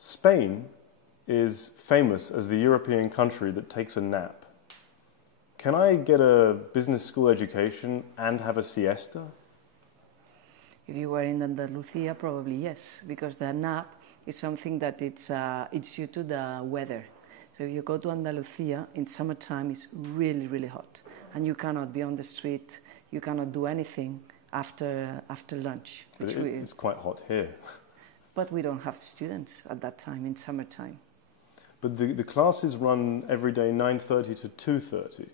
Spain is famous as the European country that takes a nap. Can I get a business school education and have a siesta? If you were in Andalusia, probably yes, because the nap is something that it's due to the weather. So if you go to Andalusia, in summertime it's really, really hot. And you cannot be on the street, you cannot do anything after lunch. It's quite hot here. But we don't have students at that time, in summertime. But the classes run every day 9:30 to 2:30.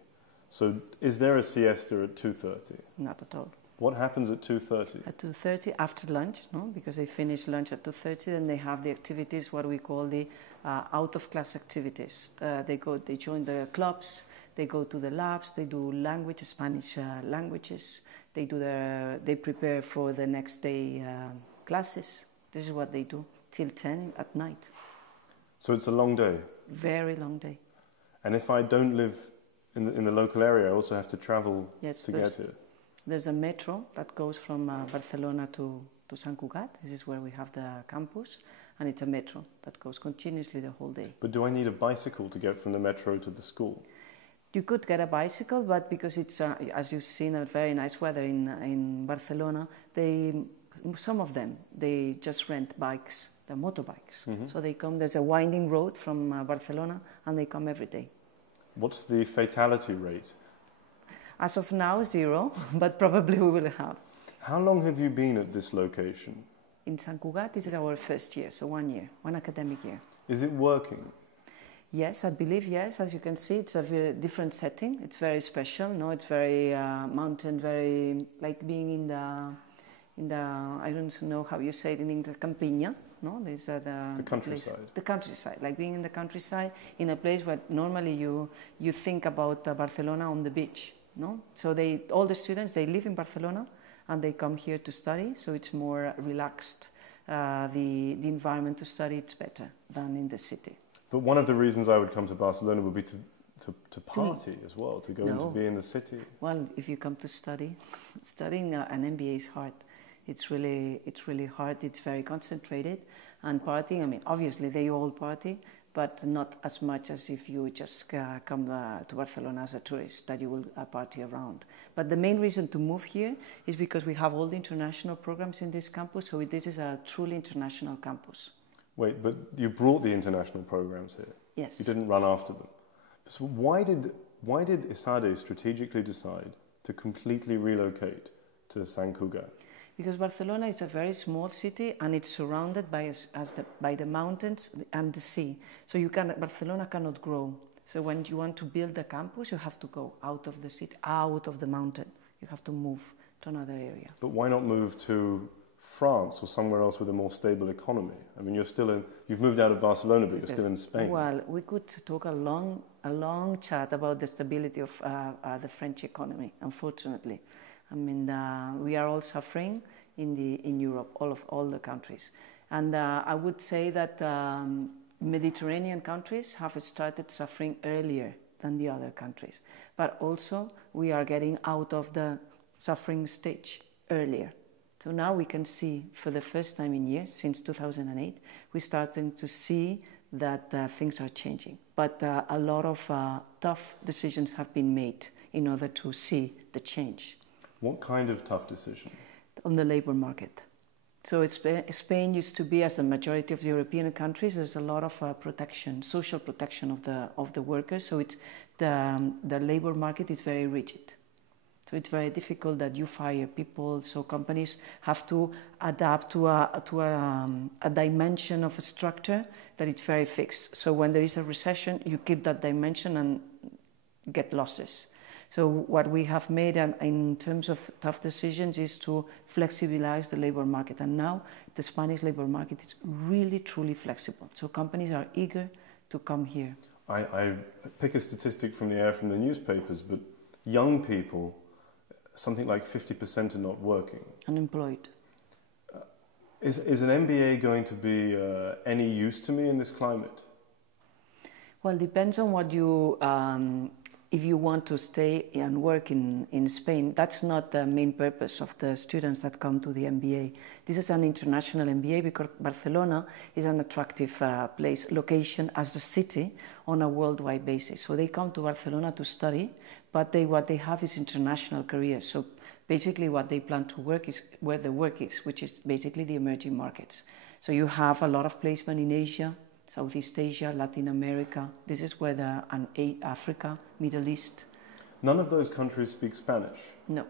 So is there a siesta at 2:30? Not at all. What happens at 2:30? At 2:30 after lunch, no? Because they finish lunch at 2:30, and they have the activities, what we call the out-of-class activities. They join the clubs, they go to the labs, they do Spanish languages. They prepare for the next day classes. This is what they do till 10 at night. So it's a long day? Very long day. And if I don't live in the local area, I also have to travel to get here? There's a metro that goes from Barcelona to Sant Cugat. This is where we have the campus. And it's a metro that goes continuously the whole day. But do I need a bicycle to get from the metro to the school? You could get a bicycle, but because it's, as you've seen, a very nice weather in Barcelona, some of them, they just rent bikes, the motorbikes. Mm-hmm. So they come, there's a winding road from Barcelona, and they come every day. What's the fatality rate? As of now, 0, but probably we will have. How long have you been at this location? In Sant Cugat, this is our first year, so 1 year, 1 academic year. Is it working? Yes, I believe yes. As you can see, it's a very different setting. It's very special. No, it's very mountain, very like being in the I don't know how you say it in English, Campiña. No, these are the countryside. The countryside, like being in the countryside in a place where normally you think about Barcelona on the beach. No, so all the students they live in Barcelona and they come here to study. So it's more relaxed. The environment to study it's better than in the city. But one of the reasons I would come to Barcelona would be to party as well, to go and to be in the city. Well, if you come to study, studying an MBA is hard. It's really hard. It's very concentrated, and partying. I mean, obviously they all party, but not as much as if you just come to Barcelona as a tourist that you will party around. But the main reason to move here is because we have all the international programs in this campus. So this is a truly international campus. Wait, but you brought the international programs here? Yes. You didn't run after them. So why did ESADE strategically decide to completely relocate to Sant Cugat? Because Barcelona is a very small city and it's surrounded by the mountains and the sea. So Barcelona cannot grow. So when you want to build a campus, you have to go out of the city, out of the mountain. You have to move to another area. But why not move to France or somewhere else with a more stable economy? I mean, you've moved out of Barcelona, but you're still in Spain. Well, we could talk a long chat about the stability of the French economy, unfortunately. I mean, we are all suffering in Europe, all the countries. And I would say that Mediterranean countries have started suffering earlier than the other countries. But also, we are getting out of the suffering stage earlier. So now we can see, for the first time in years, since 2008, we're starting to see that things are changing. But a lot of tough decisions have been made in order to see the change. What kind of tough decision? On the labor market. So Spain used to be, as the majority of the European countries, there's a lot of protection, social protection of the workers. So the labor market is very rigid. So it's very difficult that you fire people. So companies have to adapt to a dimension of a structure that is very fixed. So when there is a recession, you keep that dimension and get losses. So what we have made in terms of tough decisions is to flexibilize the labor market. And now the Spanish labor market is really, truly flexible. So companies are eager to come here. I pick a statistic from the air from the newspapers, but young people, something like 50% are not working. Unemployed. Is an MBA going to be any use to me in this climate? Well, depends on what you if you want to stay and work in Spain, that's not the main purpose of the students that come to the MBA. This is an international MBA because Barcelona is an attractive location as a city on a worldwide basis. So they come to Barcelona to study, but what they have is international careers. So basically what they plan to work is where the work is, which is basically the emerging markets. So you have a lot of placement in Asia, Southeast Asia, Latin America. This is where Africa, Middle East. None of those countries speak Spanish? No.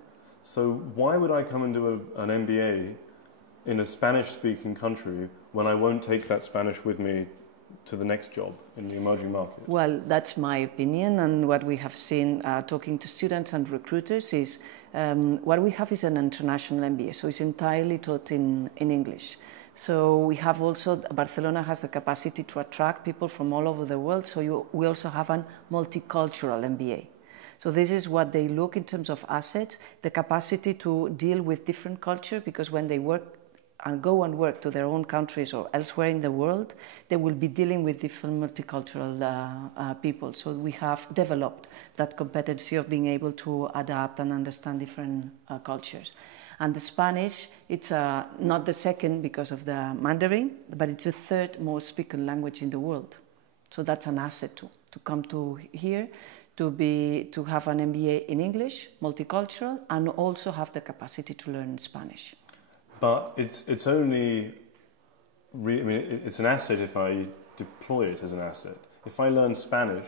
So why would I come and do an MBA in a Spanish-speaking country when I won't take that Spanish with me to the next job in the emerging market? Well, that's my opinion, and what we have seen talking to students and recruiters is what we have is an international MBA, so it's entirely taught in English. So we have also, Barcelona has the capacity to attract people from all over the world, so we also have a multicultural MBA. So this is what they look in terms of assets, the capacity to deal with different culture, because when they work and go and work to their own countries or elsewhere in the world, they will be dealing with different multicultural people. So we have developed that competency of being able to adapt and understand different cultures. And the Spanish, it's not the second because of the Mandarin, but it's the third most spoken language in the world. So that's an asset to come to here, to have an MBA in English, multicultural, and also have the capacity to learn Spanish. But it's only, it's an asset if I deploy it as an asset. If I learn Spanish,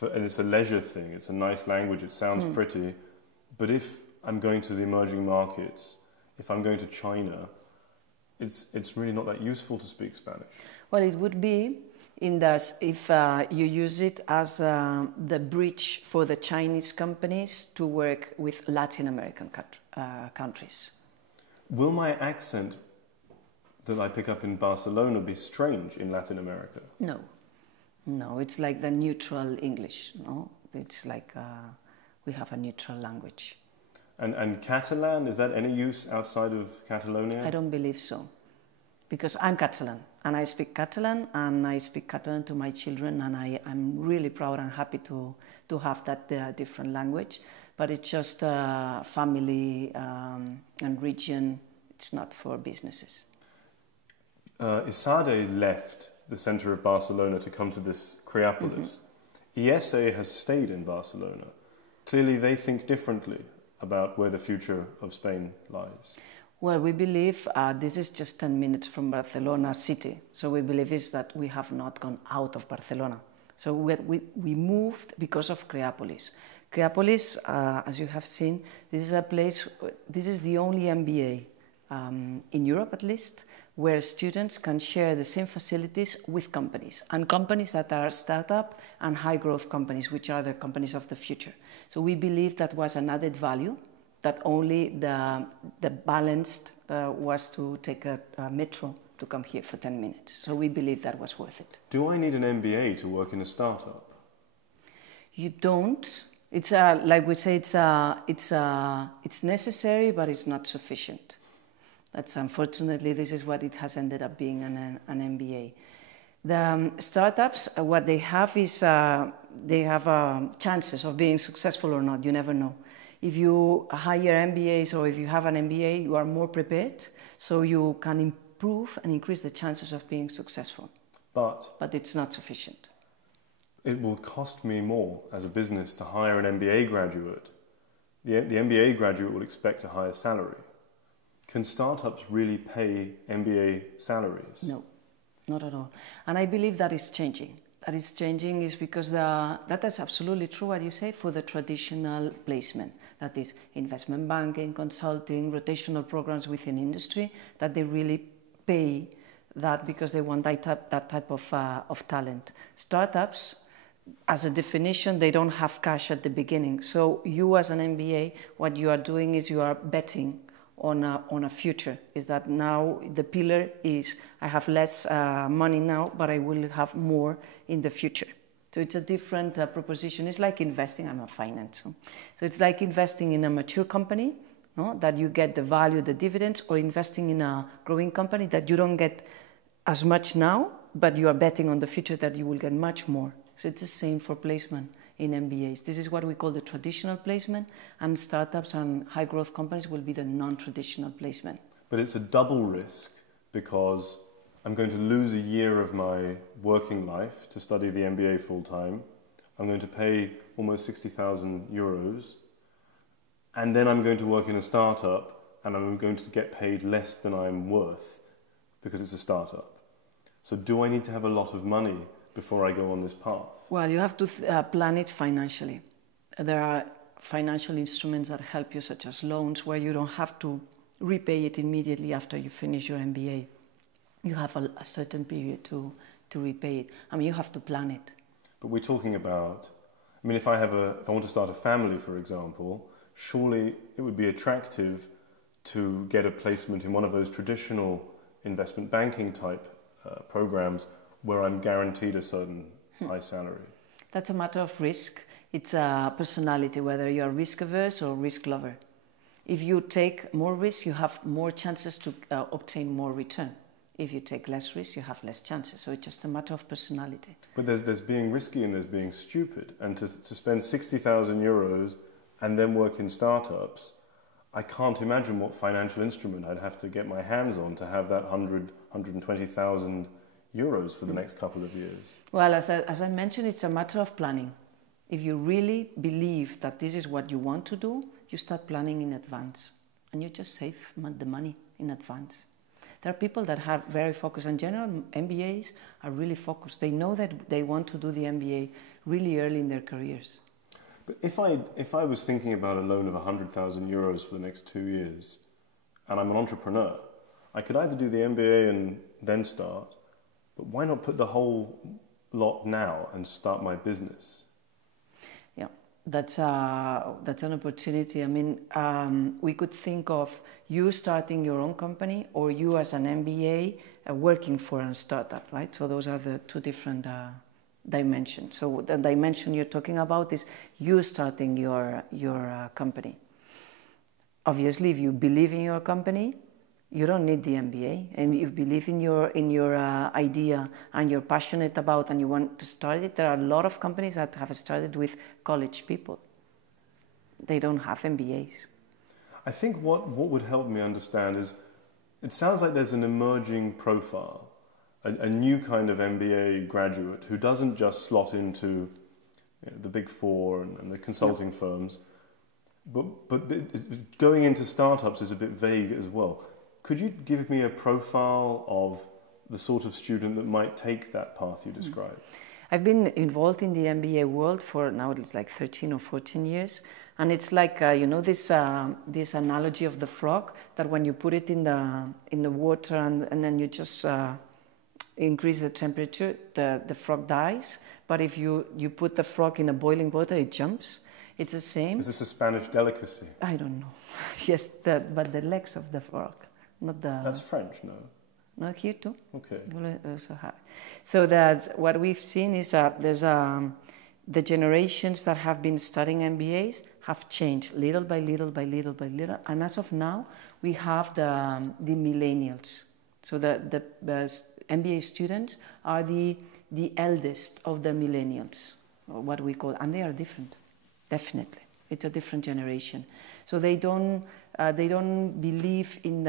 and it's a leisure thing, it's a nice language, it sounds pretty, but if I'm going to the emerging markets, if I'm going to China, it's really not that useful to speak Spanish. Well, it would be if you use it as the bridge for the Chinese companies to work with Latin American countries. Will my accent that I pick up in Barcelona be strange in Latin America? No. No, it's like the neutral English, no? It's like we have a neutral language. And Catalan, is that any use outside of Catalonia? I don't believe so. Because I'm Catalan, and I speak Catalan, and I speak Catalan to my children, and I'm really proud and happy to have that different language. But it's just family and region, it's not for businesses. ESADE left the center of Barcelona to come to this Creapolis. ESA has stayed in Barcelona. Clearly they think differently about where the future of Spain lies. Well, we believe this is just 10 minutes from Barcelona city. So we believe is that we have not gone out of Barcelona. So we moved because of Creapolis. Creapolis, as you have seen, this is a place, this is the only MBA in Europe at least, where students can share the same facilities with companies, and companies that are startup and high growth companies, which are the companies of the future. So we believe that was an added value, that only the balanced was to take a metro to come here for 10 minutes. So we believe that was worth it. Do I need an MBA to work in a startup? You don't. It's like we say, it's necessary, but it's not sufficient. That's unfortunately, this is what it has ended up being an MBA. The startups, what they have is they have chances of being successful or not. You never know. If you hire MBAs or if you have an MBA, you are more prepared, so you can improve and increase the chances of being successful. But it's not sufficient. It will cost me more as a business to hire an MBA graduate. The MBA graduate will expect a higher salary. Can startups really pay MBA salaries? No, not at all. And I believe that is changing. That is changing is because that is absolutely true what you say for the traditional placement. That is investment banking, consulting, rotational programs within industry, that they really pay that because they want that type of talent. Startups, as a definition, they don't have cash at the beginning. So you as an MBA, what you are doing is you are betting on a future. Is that now the pillar is I have less money now, but I will have more in the future. So it's a different proposition. It's like investing. I'm a finance, so it's like investing in a mature company, no? That you get the value, the dividends, or investing in a growing company that you don't get as much now, but you are betting on the future that you will get much more. So it's the same for placement. in MBAs. This is what we call the traditional placement, and startups and high growth companies will be the non-traditional placement. But it's a double risk because I'm going to lose a year of my working life to study the MBA full time. I'm going to pay almost 60,000 euros, and then I'm going to work in a startup and I'm going to get paid less than I'm worth because it's a startup. So do I need to have a lot of money before I go on this path? Well, you have to plan it financially. There are financial instruments that help you, such as loans, where you don't have to repay it immediately after you finish your MBA. You have a certain period to repay it. I mean, you have to plan it. But we're talking about, I mean, if I want to start a family, for example, surely it would be attractive to get a placement in one of those traditional investment banking type programs where I'm guaranteed a certain high salary. That's a matter of risk. It's a personality, whether you're risk averse or risk lover. If you take more risk, you have more chances to obtain more return. If you take less risk, you have less chances. So it's just a matter of personality. But there's being risky and there's being stupid. And to spend 60,000 euros and then work in startups, I can't imagine what financial instrument I'd have to get my hands on to have that 120,000 euros for the next couple of years. Well, as I mentioned, it's a matter of planning. If you really believe that this is what you want to do, you start planning in advance. And you just save the money in advance. There are people that are very focused, and general MBAs are really focused. They know that they want to do the MBA really early in their careers. But if I was thinking about a loan of 100,000 euros for the next 2 years, and I'm an entrepreneur, I could either do the MBA and then start, but why not put the whole lot now and start my business? Yeah, that's an opportunity. I mean, we could think of you starting your own company or you as an MBA working for a startup, right? So those are the two different dimensions. So the dimension you're talking about is you starting your company. Obviously, if you believe in your company, you don't need the MBA, and if you believe in your idea and you're passionate about and you want to start it, there are a lot of companies that have started with college people. They don't have MBAs. I think what would help me understand is, it sounds like there's an emerging profile, a new kind of MBA graduate who doesn't just slot into the big four and the consulting firms, but going into startups is a bit vague as well. Could you give me a profile of the sort of student that might take that path you described? I've been involved in the MBA world for now it's like 13 or 14 years. And it's like, this analogy of the frog, that when you put it in the water and then you just increase the temperature, the frog dies. But if you put the frog in a boiling water, it jumps. It's the same. Is this a Spanish delicacy? I don't know. Yes, but the legs of the frog, not the... That's French, no? Not here too? Okay. So that's what we've seen is there's the generations that have been studying MBAs have changed little by little by little by little. And as of now, we have the millennials. So the MBA students are the eldest of the millennials, or what we call, and they are different, definitely. It's a different generation. So they don't believe in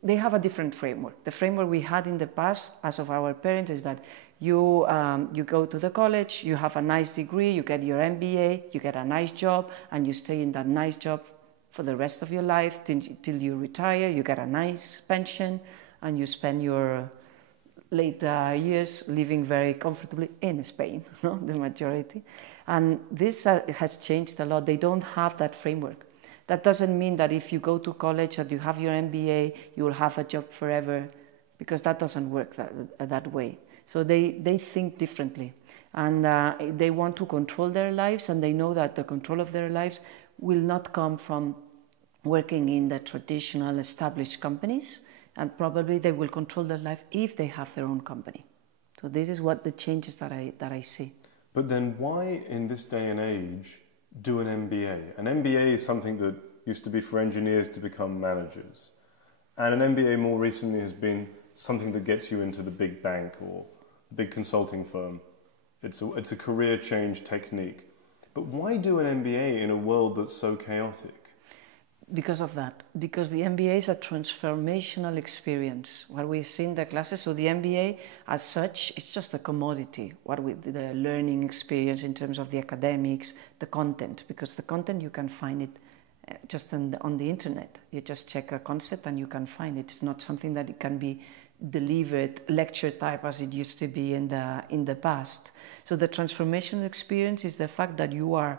they have a different framework. The framework we had in the past, as of our parents, is that you go to the college, you have a nice degree, you get your MBA, you get a nice job, and you stay in that nice job for the rest of your life till you retire. You get a nice pension, and you spend your late years living very comfortably in Spain, no? The majority. And this has changed a lot. They don't have that framework. That doesn't mean that if you go to college that you have your MBA, you will have a job forever, because that doesn't work that way. So they think differently, and they want to control their lives, and they know that the control of their lives will not come from working in the traditional established companies, and probably they will control their life if they have their own company. So this is what the changes that I see. But then why in this day and age do an MBA? An MBA is something that used to be for engineers to become managers. And an MBA more recently has been something that gets you into the big bank or big consulting firm. It's a career change technique. But why do an MBA in a world that's so chaotic? Because of that, because the MBA is a transformational experience. What we see in the classes, so the MBA as such, it's just a commodity. What with the learning experience in terms of the academics, the content, because the content you can find it just on the internet. You just check a concept and you can find it. It's not something that it can be delivered lecture type as it used to be in the past. So the transformational experience is the fact that you are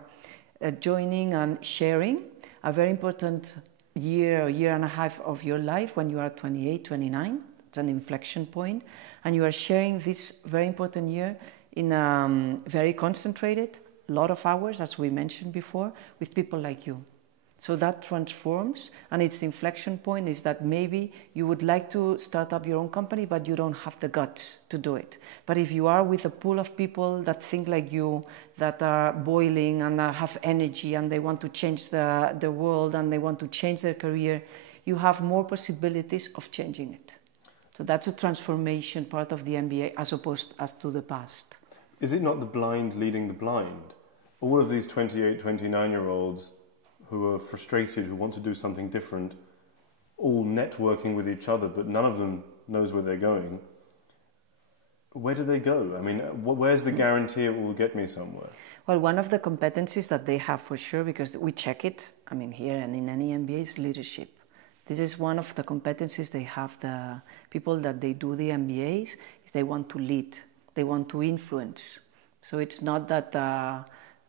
joining and sharing a very important year or year and a half of your life when you are 28, 29. It's an inflection point. And you are sharing this very important year in very concentrated, lot of hours, as we mentioned before, with people like you. So that transforms, and its inflection point is that maybe you would like to start up your own company, but you don't have the guts to do it. But if you are with a pool of people that think like you, that are boiling and have energy and they want to change the world and they want to change their career, you have more possibilities of changing it. So that's a transformation part of the MBA as opposed as to the past. Is it not the blind leading the blind? All of these 28, 29-year-olds who are frustrated, who want to do something different, all networking with each other, but none of them knows where they're going. Where do they go? I mean, where's the guarantee it will get me somewhere? Well, one of the competencies that they have for sure, because we check it, I mean, here and in any MBA, is leadership. This is one of the competencies they have. The people that they do the MBAs, is they want to lead, they want to influence. So it's not that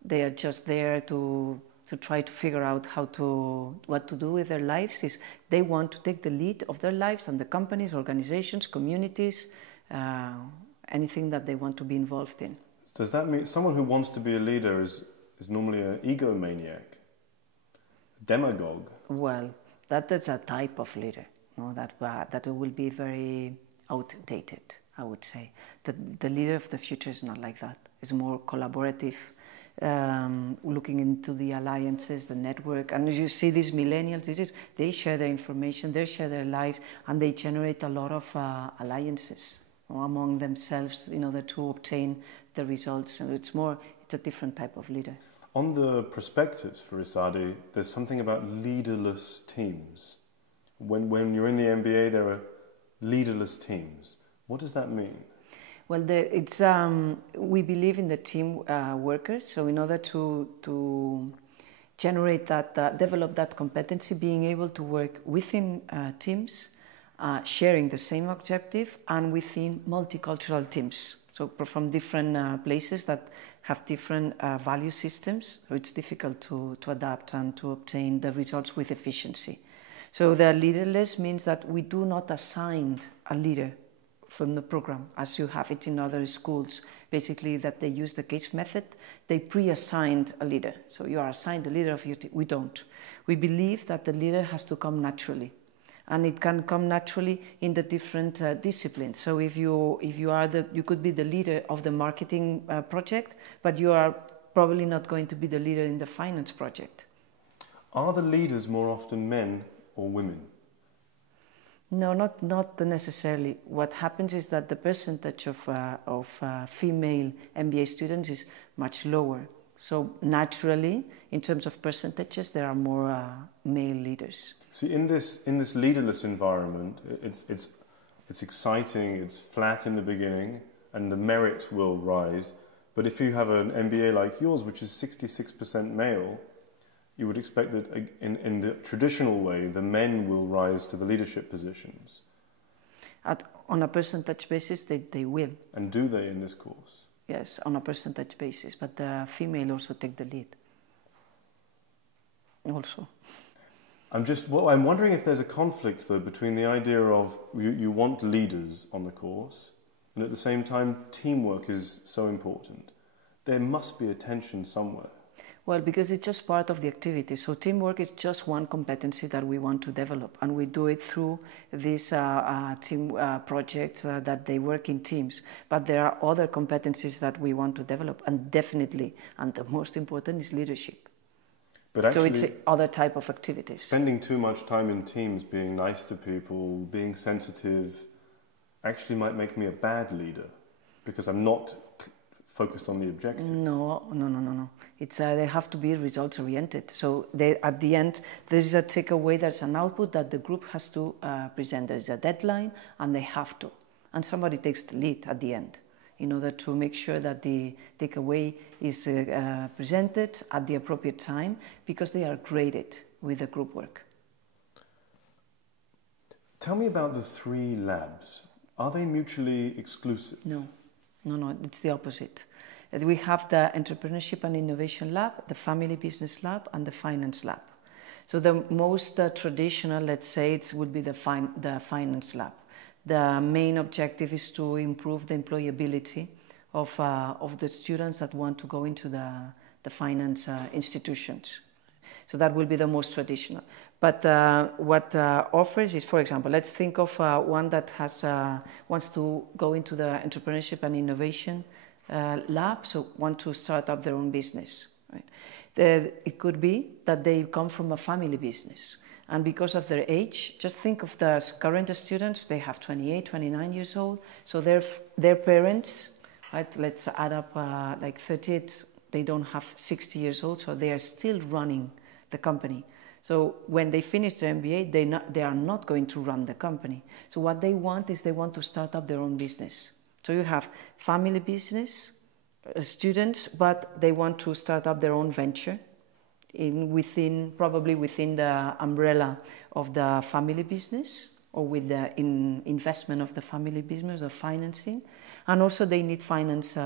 they are just there to try to figure out what to do with their lives. Is they want to take the lead of their lives and the companies, organizations, communities, anything that they want to be involved in. Does that mean someone who wants to be a leader is normally an egomaniac, a demagogue? Well, that's a type of leader, no? That will be very outdated, I would say. The leader of the future is not like that. It's more collaborative, looking into the alliances, the network. And as you see, these millennials, they share their information, they share their lives, and they generate a lot of alliances among themselves in order to obtain the results. And it's a different type of leader. On the prospectus for ESADE, there's something about leaderless teams. When you're in the MBA, there are leaderless teams. What does that mean? Well, we believe in the team workers. So in order to generate that, develop that competency, being able to work within teams, sharing the same objective, and within multicultural teams. So from different places that have different value systems. So it's difficult to adapt and to obtain the results with efficiency. So the leaderless means that we do not assign a leader from the program, as you have it in other schools, basically that they use the case method. They pre-assigned a leader. So you are assigned the leader of your team. We don't. We believe that the leader has to come naturally. And it can come naturally in the different disciplines. So if you could be the leader of the marketing project, but you are probably not going to be the leader in the finance project. Are the leaders more often men or women? No, not necessarily. What happens is that the percentage of female MBA students is much lower. So naturally, in terms of percentages, there are more male leaders. See, in this leaderless environment, it's exciting. It's flat in the beginning, and the merit will rise. But if you have an MBA like yours, which is 66% male, you would expect that in the traditional way, the men will rise to the leadership positions. On a percentage basis, they will. And do they in this course? Yes, on a percentage basis, but the female also take the lead. Also. I'm wondering if there's a conflict, though, between the idea of you want leaders on the course, and at the same time, teamwork is so important. There must be a tension somewhere. Well, because it's just part of the activity. So teamwork is just one competency that we want to develop, and we do it through these team projects that they work in teams. But there are other competencies that we want to develop, and definitely, and the most important is leadership. But actually, so it's other type of activities. Spending too much time in teams, being nice to people, being sensitive, actually might make me a bad leader, because I'm not focused on the objective. No. It's they have to be results oriented. So at the end, there is a takeaway. There's an output that the group has to present. There's a deadline, and they have to. And somebody takes the lead at the end in order to make sure that the takeaway is presented at the appropriate time, because they are graded with the group work. Tell me about the 3 labs. Are they mutually exclusive? No, it's the opposite. We have the Entrepreneurship and Innovation Lab, the Family Business Lab, and the Finance Lab. So the most traditional, let's say, it would be the Finance Lab. The main objective is to improve the employability of the students that want to go into the finance institutions. So that will be the most traditional. But what offers is, for example, let's think of one that wants to go into the Entrepreneurship and Innovation lab, so want to start up their own business. Right? It could be that they come from a family business, and because of their age, just think of the current students, they have 28, 29 years old, so their parents, right, let's add up like 38, they don't have 60 years old, so they are still running the company. So when they finish their MBA, they are not going to run the company. So what they want is they want to start up their own business. So you have family business students, but they want to start up their own venture probably within the umbrella of the family business, or with the investment of the family business or financing. And also they need finance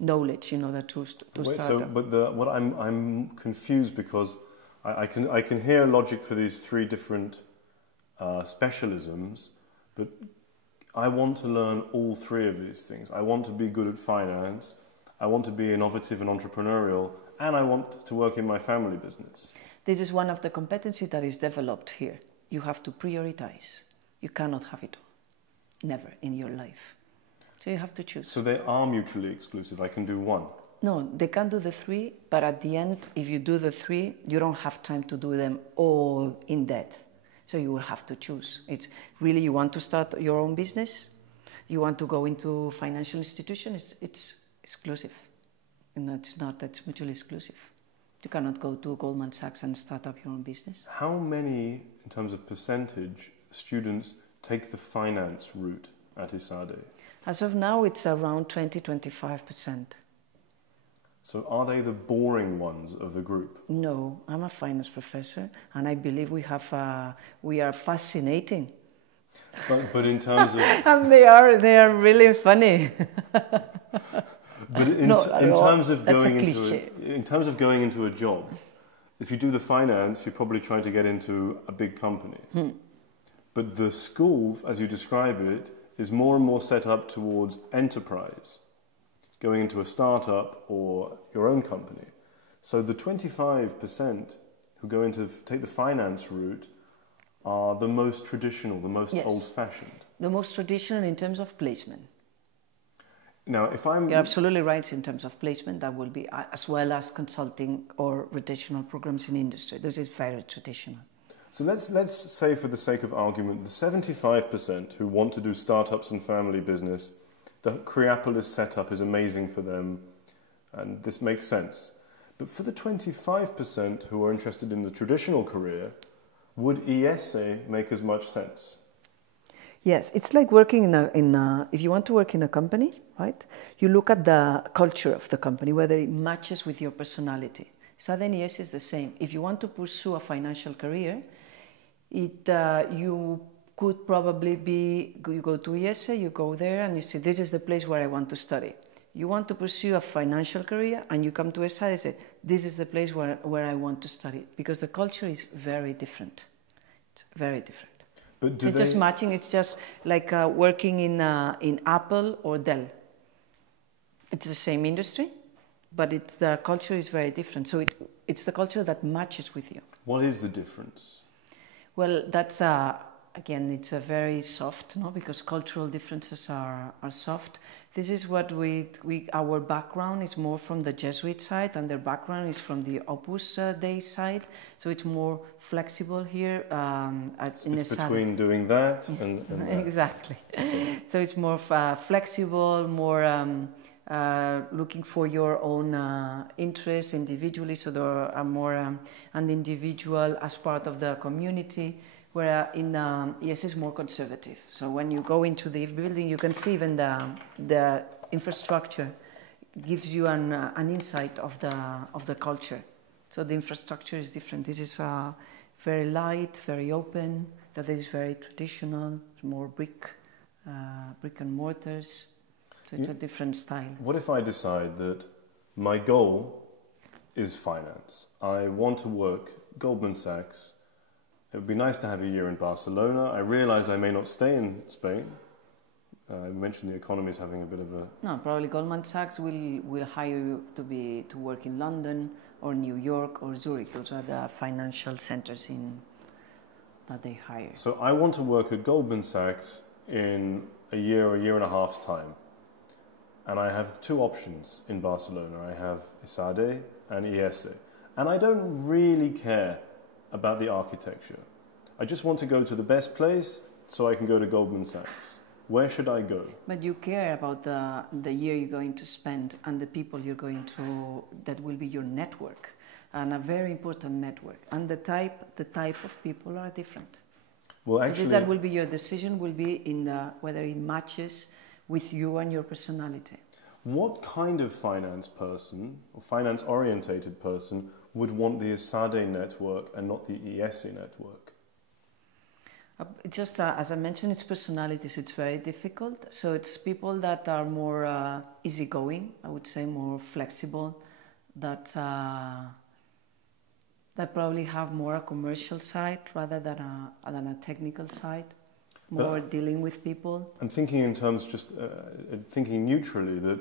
knowledge in order to start up. But what I'm confused, because I can hear logic for these 3 different specialisms, but I want to learn all 3 of these things. I want to be good at finance, I want to be innovative and entrepreneurial, and I want to work in my family business. This is one of the competencies that is developed here. You have to prioritize. You cannot have it all. Never in your life. So you have to choose. So they are mutually exclusive. I can do one. No, they can do the 3, but at the end, if you do the 3, you don't have time to do them all in depth. So you will have to choose. It's really, you want to start your own business, you want to go into financial institution, it's exclusive. And that's mutually exclusive. You cannot go to Goldman Sachs and start up your own business. How many, in terms of percentage, students take the finance route at ESADE? As of now, it's around 20-25%. So are they the boring ones of the group? No, I'm a finance professor, and I believe we are fascinating. But in terms of... and they are really funny. But in terms of going into a job, if you do the finance, you're probably trying to get into a big company. But the school, as you describe it, is more and more set up towards enterprise, going into a startup or your own company. So the 25% who take the finance route are the most traditional, the most old-fashioned. The most traditional in terms of placement. Now, if I'm... You're absolutely right in terms of placement. That will be as well as consulting or rotational programs in industry. This is very traditional. So let's say, for the sake of argument, the 75% who want to do startups and family business, the Creapolis setup is amazing for them, and this makes sense. But for the 25% who are interested in the traditional career, would ESADE make as much sense? Yes, it's like working if you want to work in a company, right? You look at the culture of the company, whether it matches with your personality. ESADE and ESADE is the same. If you want to pursue a financial career, you could probably you go to ESADE, you go there and you say, this is the place where I want to study. You want to pursue a financial career and you come to ESADE and say, this is the place where I want to study. Because the culture is very different. It's very different. But it's just matching. It's just like working in Apple or Dell. It's the same industry, but the culture is very different. So it's the culture that matches with you. What is the difference? Well, that's again, it's a very soft, no, because cultural differences are soft. This is what our background is more from the Jesuit side, and their background is from the Opus Dei side. So it's more flexible here. It's between doing that and that. Exactly. So it's more flexible, more looking for your own interests individually. So there are more an individual as part of the community. Where in ES is more conservative. So when you go into the building, you can see even the infrastructure gives you an insight of the culture. So the infrastructure is different. This is very light, very open. That is very traditional. More brick and mortars. So it's a different style. What if I decide that my goal is finance? I want to work Goldman Sachs. It would be nice to have a year in Barcelona. I realize I may not stay in Spain. You mentioned the economy is having a bit of a... No, probably Goldman Sachs will hire you to work in London or New York or Zurich. Those are the financial centers that they hire. So I want to work at Goldman Sachs in a year and a half's time. And I have two options in Barcelona. I have ESADE and ESADE. And I don't really care about the architecture. I just want to go to the best place so I can go to Goldman Sachs. Where should I go? But you care about the year you're going to spend and the people you're going to, that will be your network, and a very important network. And the type of people are different. Well, actually, that will be your decision, will be in whether it matches with you and your personality. What kind of finance person or finance orientated person would want the ESADE network and not the ESE network? Just as I mentioned, it's personalities. It's very difficult. So it's people that are more easygoing, I would say, more flexible, that probably have more a commercial side rather than a technical side, more dealing with people. I'm thinking in terms, thinking neutrally, that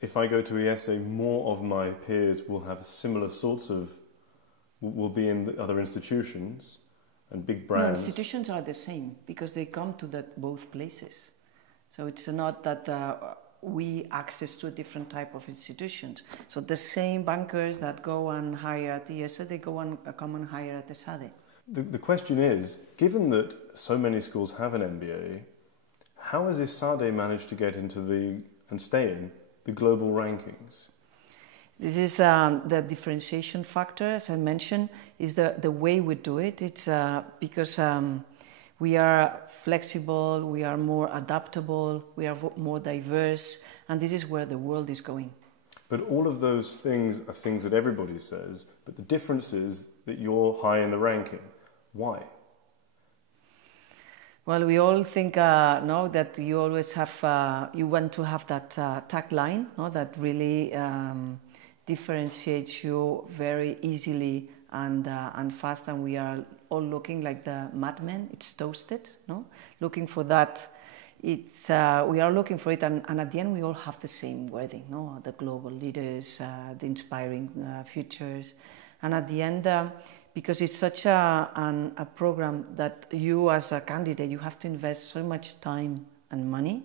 if I go to ESE, more of my peers will have similar sorts of, will be in the other institutions and big brands. No, institutions are the same because they come to both places. So it's not that we access to a different type of institutions. So the same bankers that go and hire at ESE, they come and hire at ESADE. The question is, given that so many schools have an MBA, how has ESADE managed to get into and stay in the global rankings? This is the differentiation factor, as I mentioned, is the way we do it. It's because we are flexible, we are more adaptable, we are more diverse, and this is where the world is going. But all of those things are things that everybody says, but the difference is that you're high in the ranking. Why? Well, we all think no, that you always have, you want to have that tagline, no, that really differentiates you very easily and fast, and we are all looking like the madmen. It's toasted, no? Looking for that. It's we are looking for it, and at the end we all have the same wording, no? The global leaders, the inspiring futures, and at the end, because it's such a program that you as a candidate, you have to invest so much time and money.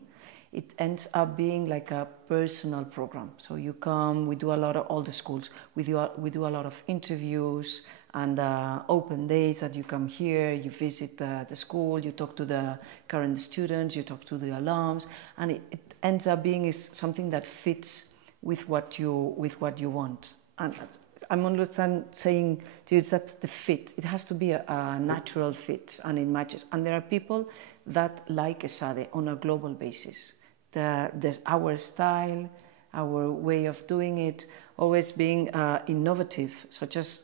It ends up being like a personal program. So you come, we do a lot of, all the schools, we do a lot of interviews and open days that you come here, you visit the school, you talk to the current students, you talk to the alums, and it ends up being something that fits with what you want. And I'm not saying to you that's the fit. It has to be a natural fit, and it matches. And there are people that like ESADE on a global basis. There's our style, our way of doing it, always being innovative, such as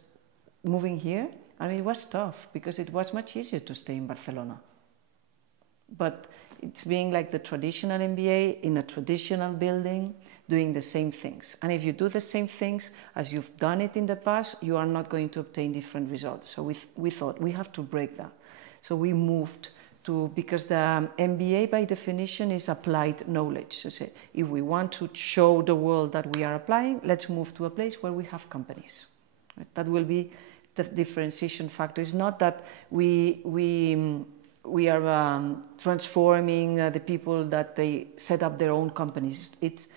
moving here. I mean, it was tough because it was much easier to stay in Barcelona. But it's being like the traditional MBA in a traditional building, doing the same things. And if you do the same things as you've done it in the past, you are not going to obtain different results. So we thought we have to break that. So we moved to, because the MBA by definition is applied knowledge. So say, if we want to show the world that we are applying, let's move to a place where we have companies. Right? That will be the differentiation factor. It's not that we we are transforming the people that they set up their own companies. It's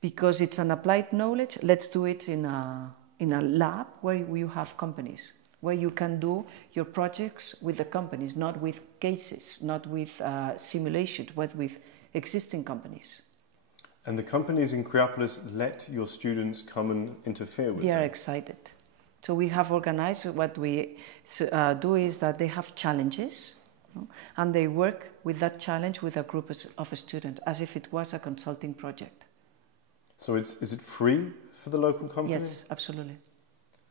because it's an applied knowledge. Let's do it in a lab where you have companies, where you can do your projects with the companies, not with cases, not with simulations, but with existing companies. And the companies in Creapolis let your students come and interfere with them? They are excited. So we have organized, what we do is that they have challenges, and they work with that challenge with a group of students as if it was a consulting project. So is it free for the local company? Yes, absolutely.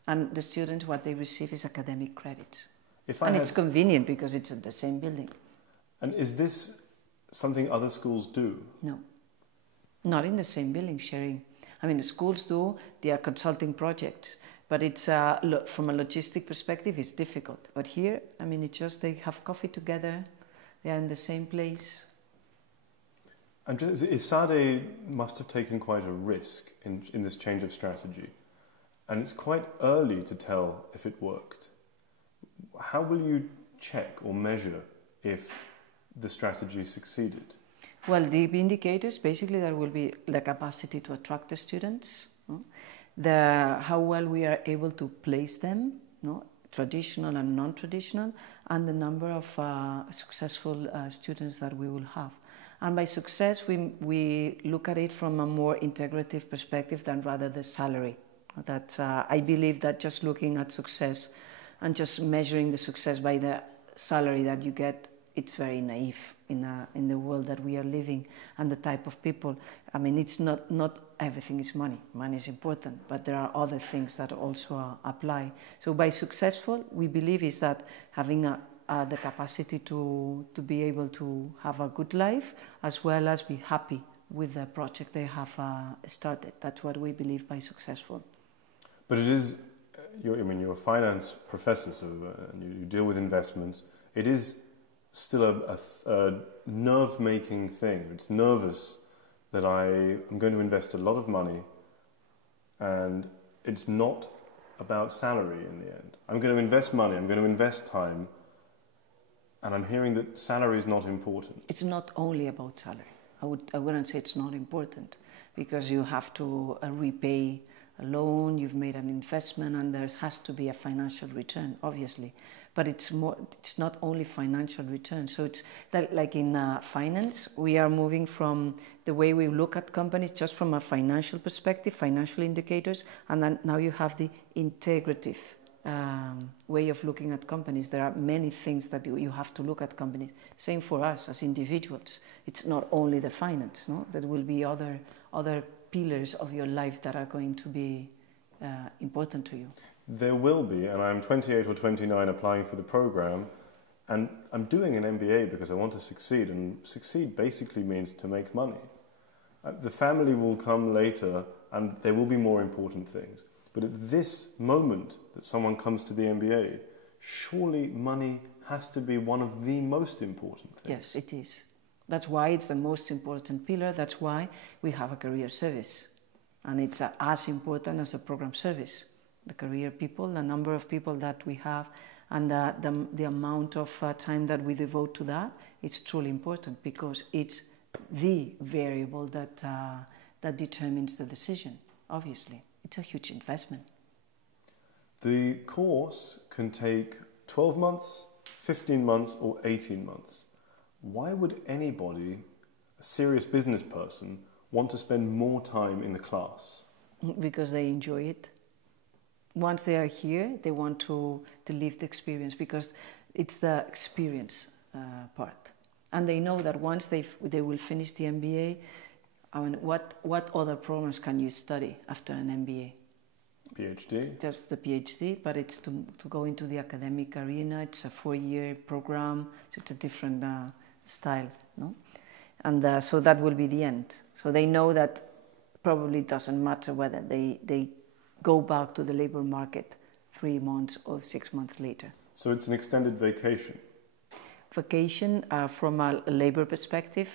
And the students, what they receive is academic credits. It's convenient because it's in the same building. And is this something other schools do? No, not in the same building, sharing. I mean, the schools do, they are consulting projects, but it's from a logistic perspective, it's difficult. But here, I mean, it's just they have coffee together, they are in the same place. And ESADE must have taken quite a risk in this change of strategy. And it's quite early to tell if it worked. How will you check or measure if the strategy succeeded? Well, the indicators, basically, there will be the capacity to attract the students, how well we are able to place them, traditional and non-traditional, and the number of successful students that we will have. And by success, we look at it from a more integrative perspective than rather the salary. That I believe that just looking at success and just measuring the success by the salary that you get, it's very naive in the world that we are living and the type of people. I mean, it's not everything is money. Money is important, but there are other things that also apply. So by successful, we believe is that having the capacity to be able to have a good life, as well as be happy with the project they have started. That's what we believe by successful. But it is, you're a finance professor, so you deal with investments. It is still a nerve-making thing. It's nervous that I'm going to invest a lot of money, and it's not about salary in the end. I'm going to invest money, I'm going to invest time, and I'm hearing that salary is not important. It's not only about salary. I wouldn't say it's not important, because you have to repay a loan, you've made an investment, and there has to be a financial return, obviously. But it's not only financial return. So it's that, like in finance, we are moving from the way we look at companies just from a financial perspective, financial indicators, and then now you have the integrative way of looking at companies. There are many things that you have to look at companies. Same for us as individuals. It's not only the finance, no? There will be other pillars of your life that are going to be important to you. There will be, and I'm 28 or 29 applying for the program, and I'm doing an MBA because I want to succeed, and succeed basically means to make money. The family will come later, and there will be more important things. But at this moment that someone comes to the MBA, surely money has to be one of the most important things. Yes, it is. That's why it's the most important pillar. That's why we have a career service. And it's as important as a program service. The career people, the number of people that we have, and the amount of time that we devote to that, it's truly important, because it's the variable that determines the decision, obviously. It's a huge investment. The course can take 12 months, 15 months, or 18 months. Why would anybody, a serious business person, want to spend more time in the class? Because they enjoy it. Once they are here, they want to live the experience, because it's the experience part. And they know that once they will finish the MBA, I mean, what other programs can you study after an MBA? PhD? Just the PhD, but it's to go into the academic arena. It's a 4-year program, so it's a different style, no? And so that will be the end. So they know that probably it doesn't matter whether they go back to the labor market 3 months or 6 months later. So it's an extended vacation? Vacation, from a labor perspective,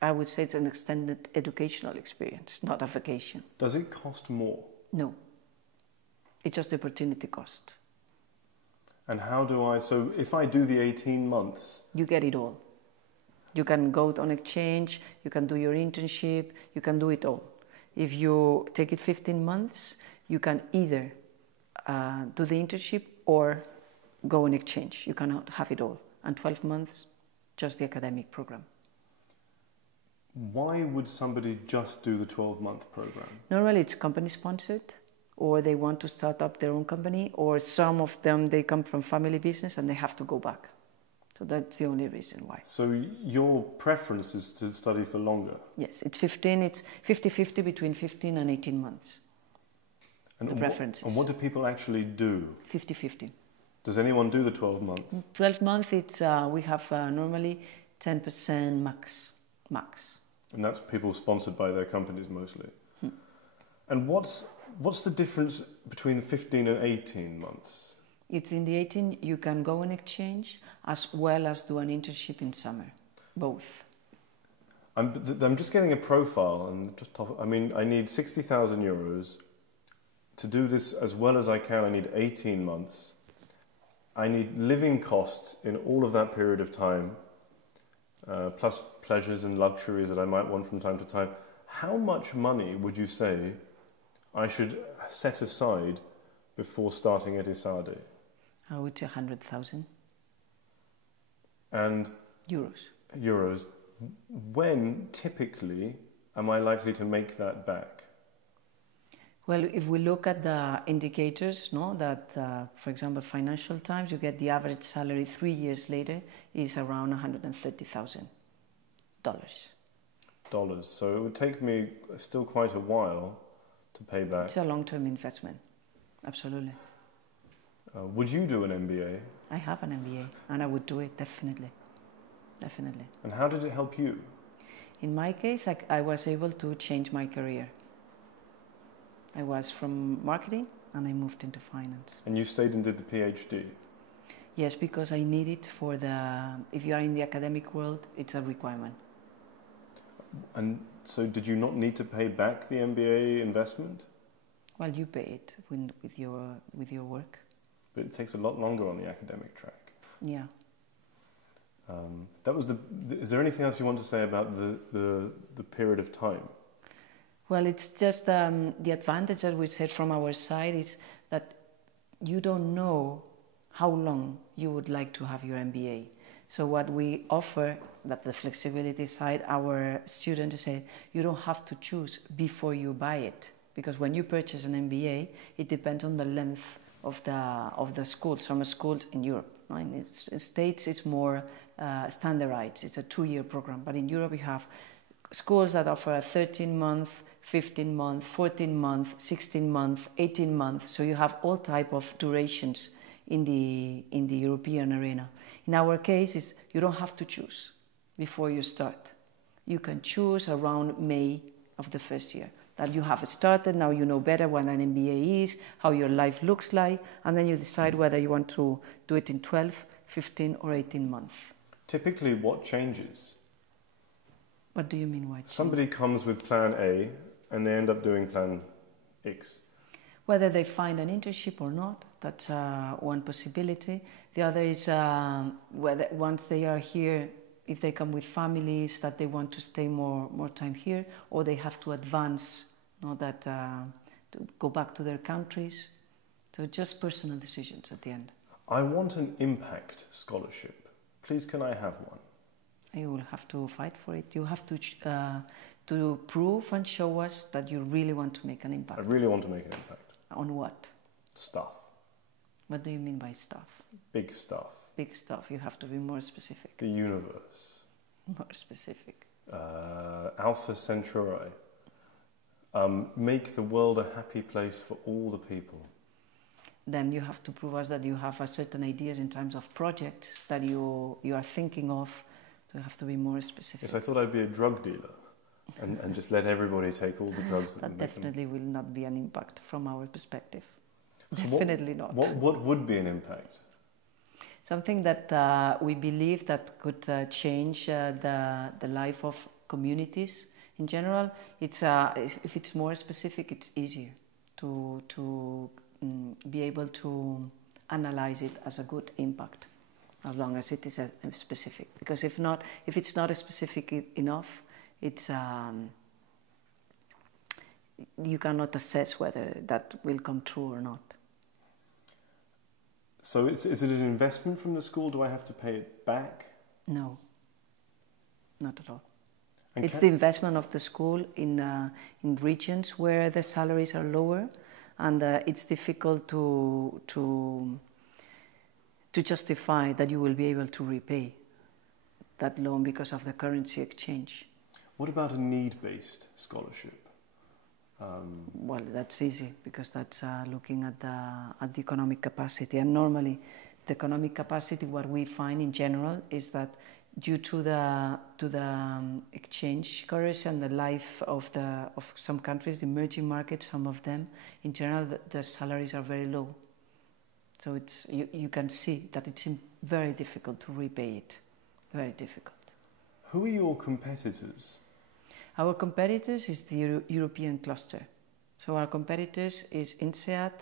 I would say it's an extended educational experience, not a vacation. Does it cost more? No. It's just the opportunity cost. And how do I, so if I do the 18 months... You get it all. You can go on exchange, you can do your internship, you can do it all. If you take it 15 months, you can either do the internship or go on exchange. You cannot have it all. And 12 months, just the academic program. Why would somebody just do the 12-month program? Normally it's company-sponsored, or they want to start up their own company, or some of them, they come from family business and they have to go back. So that's the only reason why. So your preference is to study for longer? Yes, it's 50-50 between 15 and 18 months. And the preferences. And what do people actually do? 50-50. Does anyone do the 12 months? 12 months, it's, we have normally 10% max. And that's people sponsored by their companies mostly. And what's the difference between 15 and 18 months? It's in the 18 you can go on exchange as well as do an internship in summer, both. I'm just getting a profile, and I mean, I need 60,000 euros to do this as well as I can. I need 18 months. I need living costs in all of that period of time, plus pleasures and luxuries that I might want from time to time. How much money would you say I should set aside before starting at ESADE? I would say 100,000. And? Euros. Euros. When, typically, am I likely to make that back? Well, if we look at the indicators, no, that, for example, Financial Times, you get the average salary 3 years later is around $130,000. So it would take me still quite a while to pay back. It's a long-term investment, absolutely. Would you do an MBA? I have an MBA, and I would do it, definitely. Definitely. And how did it help you? In my case, I was able to change my career. I was from marketing and I moved into finance. And you stayed and did the PhD? Yes, because I need it for if you are in the academic world, it's a requirement. And so did you not need to pay back the MBA investment? Well, you pay it with your work. But it takes a lot longer on the academic track. Yeah. Is there anything else you want to say about the period of time? Well, it's just the advantage that we said from our side is that you don't know how long you would like to have your MBA. So what we offer, that the flexibility side, our students say, you don't have to choose before you buy it. Because when you purchase an MBA, it depends on the length of the school. Some schools in Europe, in the States, it's more standardized. It's a 2-year program. But in Europe, we have schools that offer a 13-month, 15-month, 14-month, 16-month, 18-month. So you have all type of durations in the European arena. In our case, you don't have to choose before you start. You can choose around May of the first year. That you have started, now you know better what an MBA is, how your life looks like, and then you decide whether you want to do it in 12, 15 or 18 months. Typically, what changes? What do you mean why? Somebody comes with plan A and they end up doing plan X. Whether they find an internship or not, that's one possibility. The other is whether once they are here, if they come with families that they want to stay more time here, or they have to advance, to go back to their countries. So just personal decisions at the end. I want an impact scholarship. Please, can I have one? You will have to fight for it. You have to prove and show us that you really want to make an impact. I really want to make an impact. On what? Stuff. What do you mean by stuff? Big stuff. Big stuff. You have to be more specific. The universe. More specific. Alpha Centauri. Make the world a happy place for all the people. Then you have to prove us that you have certain ideas in terms of projects that you are thinking of. So you have to be more specific. Yes, I thought I'd be a drug dealer and just let everybody take all the drugs. That definitely will not be an impact from our perspective. So Definitely not. What would be an impact? Something that we believe that could change the life of communities in general. It's if it's more specific, it's easier to be able to analyze it as a good impact, as long as it is a specific. Because if not, if it's not specific enough, it's you cannot assess whether that will come true or not. So is it an investment from the school? Do I have to pay it back? No, not at all. And it's the investment of the school in regions where the salaries are lower, and it's difficult to justify that you will be able to repay that loan because of the currency exchange. What about a need-based scholarship? Well, that's easy because that's looking at the economic capacity, and normally the economic capacity, what we find in general is that due to the exchange currency and the life of some countries, the emerging markets, some of them, in general, the salaries are very low. So it's you can see that it's very difficult to repay it, very difficult. Who are your competitors? Our competitors is the European cluster. So our competitors is ESADE,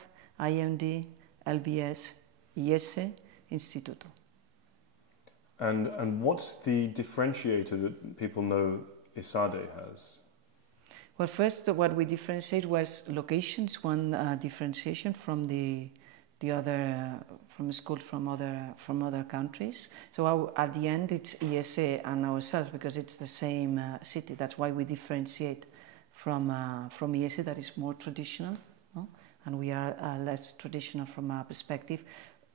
IMD, LBS, ESADE, Instituto. And what's the differentiator that people know ESADE has? Well, first, what we differentiate was locations. One differentiation from the other from schools from other countries. So at the end, it's ESADE and ourselves because it's the same city. That's why we differentiate from ESADE, that is more traditional, no? And we are less traditional from our perspective.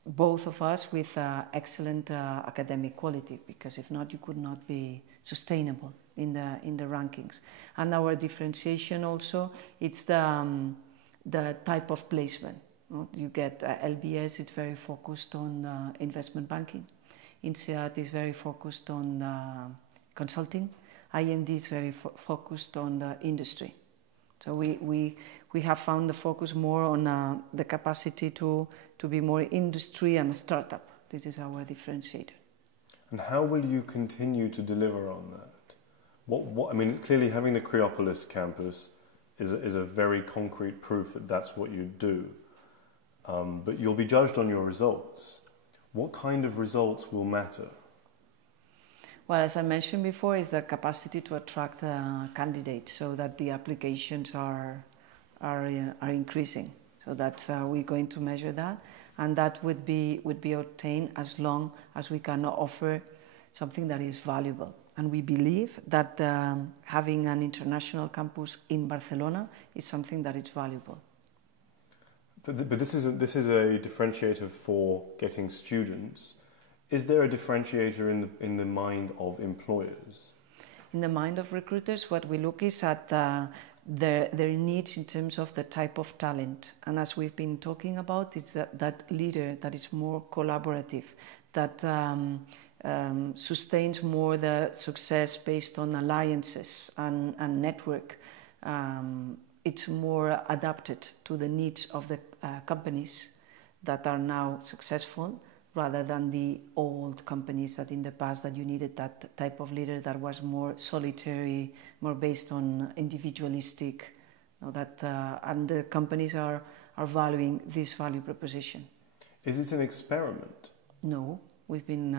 Both of us with excellent academic quality, because if not, you could not be sustainable in the rankings. And our differentiation also, it's the type of placement. You get LBS, it's very focused on investment banking. INSEAD is very focused on consulting. IMD is very focused on the industry. So we have found the focus more on the capacity to be more industry and startup. This is our differentiator. And how will you continue to deliver on that? What I mean, clearly having the Creopolis campus is a very concrete proof that that's what you do. But you'll be judged on your results. What kind of results will matter? Well, as I mentioned before, is the capacity to attract candidates so that the applications are increasing. So that's we're going to measure that, and that would be obtained as long as we can offer something that is valuable. And we believe that having an international campus in Barcelona is something that is valuable. But this is a differentiator for getting students. Is there a differentiator in the mind of employers? In the mind of recruiters, what we look is at their needs in terms of the type of talent. And as we've been talking about, it's that leader that is more collaborative, that sustains more the success based on alliances and network. It's more adapted to the needs of the companies that are now successful, rather than the old companies that in the past that you needed that type of leader that was more solitary, more based on individualistic, and the companies are valuing this value proposition. Is it an experiment? No, we've been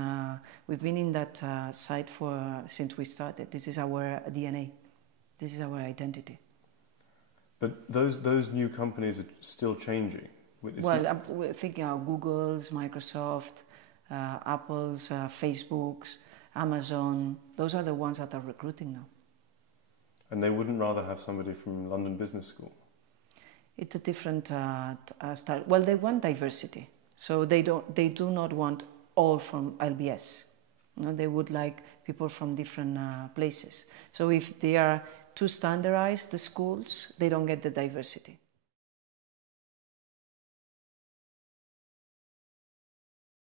in that site since we started. This is our DNA. This is our identity. But those new companies are still changing. Well, we're thinking of Google's, Microsoft, Apple's, Facebook's, Amazon. Those are the ones that are recruiting now. And they wouldn't rather have somebody from London Business School? It's a different style. Well, they want diversity, so they do not want all from LBS. No, they would like people from different places. So if they are too standardized, the schools, they don't get the diversity.